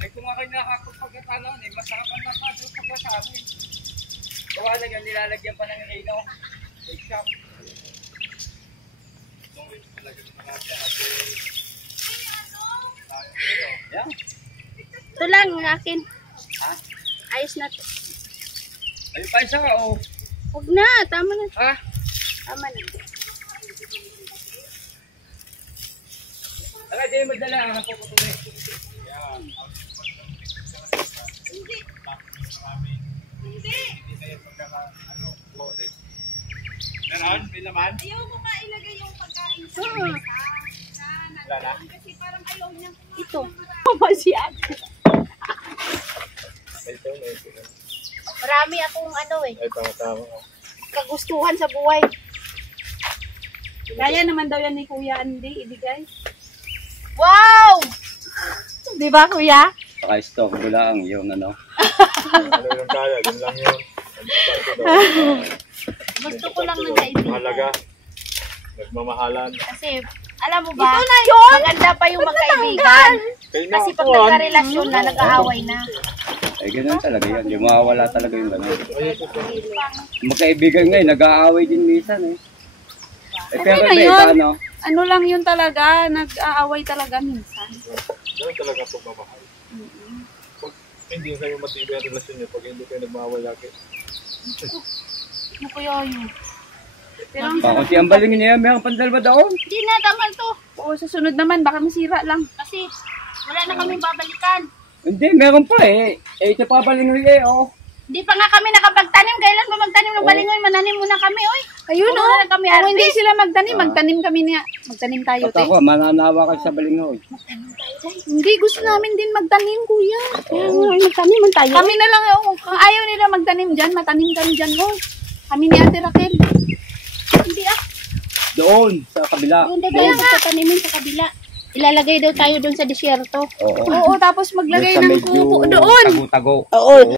Ay, kung ako nakakapagkatanon eh, masarapan na pa doon pagka sa amin. Gawa na yan, nilalagyan pa ng hino. Take shop. Yeah. Ito lang, ang akin. Ha? Ayos na to. Ayun pa isa ka, oh. Huwag na, tama na. Ha? Tama na. Taka, di magdala, ang puputuloy. Yan. Hindi. Hindi. Hindi tayo pagkaka, bulit. Meron? May laman? Ayaw mo nga ilagay yung pagkain sa Wala na? kasi parang ayaw niya. Ito. Pamasiyan. Ito. Marami akong ano eh. Ay, tama. Kagustuhan sa buhay. Kaya naman daw yan ni Kuya Andy ibigay. Wow! Di ba Kuya? Paka-stock ko lang yung ano. Ano yung kaya? Yun lang yun. Gusto ko lang ng kaibigan. Mahalaga. Nagmamahalan. Kasi, alam mo ba, ito na yun? Maganda pa yung magkaibigan. Kasi pag nagka-relasyon na, nag-aaway na. Ay, ganun talaga yan. Yung mawawala talaga yung ganun. Magkaibigan ngayon, nag-aaway din minsan eh. Eh, pero na may yun? ano? Ano lang yun talaga, nag-aaway talaga minsan. Ganun talaga pagmamahal. Pag hindi kayo matibay ang relasyon niyo, pag hindi kayo nagmamahal lagi. Ano kaya yun? Pero ang Bakit yung balingin niya, mayroong pandalwa daon? Hindi na, tama to. oo, susunod naman, baka masira lang. Kasi, wala na kami babalikan. Hindi, meron pa eh. Eh, ito pa balingin eh, oh. Hindi pa nga kami nakapagtanim. Kailan ba magtanim ng balingoy? Mananim muna kami, oy. Ayun Puro o, na lang kami kung arte. hindi sila magtanim, magtanim kami niya. Magtanim tayo, At te. ako, mananawa ka sa balinghoy. Hindi, gusto namin din magtanim, kuya. Kaya nga, magtanim man tayo. Kami na lang, oh, kung ayaw nila magtanim dyan, matanim kami dyan, oh. Kami ni Ate Raquel. Hindi ah. Doon, sa kabila. Doon tayo magtatanimin sa kabila. Ilalagay daw tayo doon sa disyerto. Oo. Oo, tapos maglagay Doon sa ng medyo kubo doon. tago-tago. Oo.